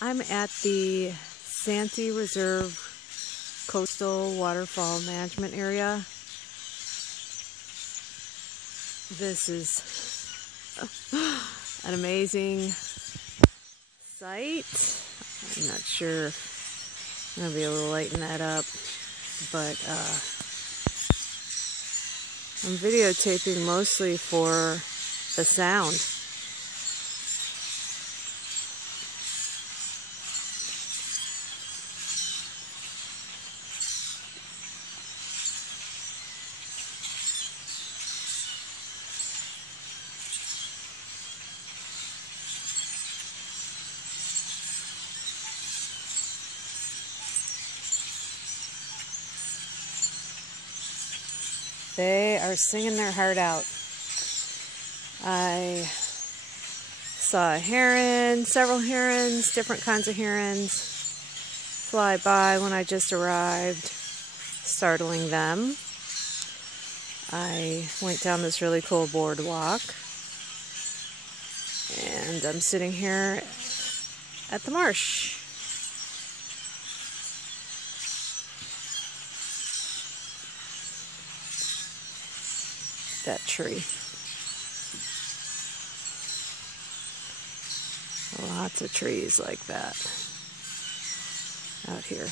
I'm at the Santee Reserve Coastal Waterfowl Management Area. This is an amazing site. I'm not sure if I'm going to be able to lighten that up, but I'm videotaping mostly for the sound. They are singing their heart out. I saw a heron, several herons, different kinds of herons fly by when I just arrived, startling them. I went down this really cool boardwalk, and I'm sitting here at the marsh. That tree. Lots of trees like that out here.